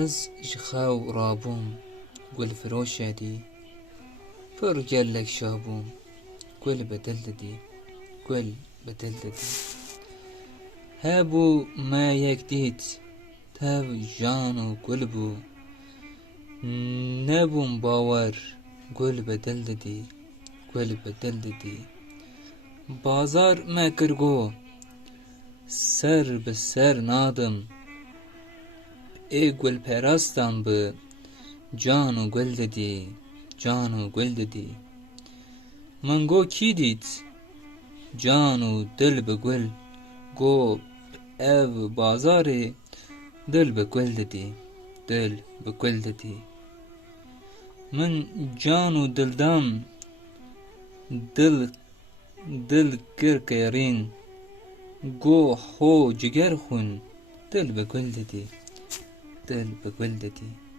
از جخاو رابوم گل فروش دی پر گلک شابوم گل بدل دی گل بدل دی هبو ما یک دید تاو جان و گل بو نبوم باور گل بدل دی گل بدل دی بازار ما کرگو سر به سر نادم ای گل پرستان به جان و گل دی جان و گل دی من گو کی دید جان و دل به گل گو او بازار دل به گل دی دل به گل دی من جان و دلدام دل کر کیرین گو خو جگر خون دل به گل دی دل به گل دی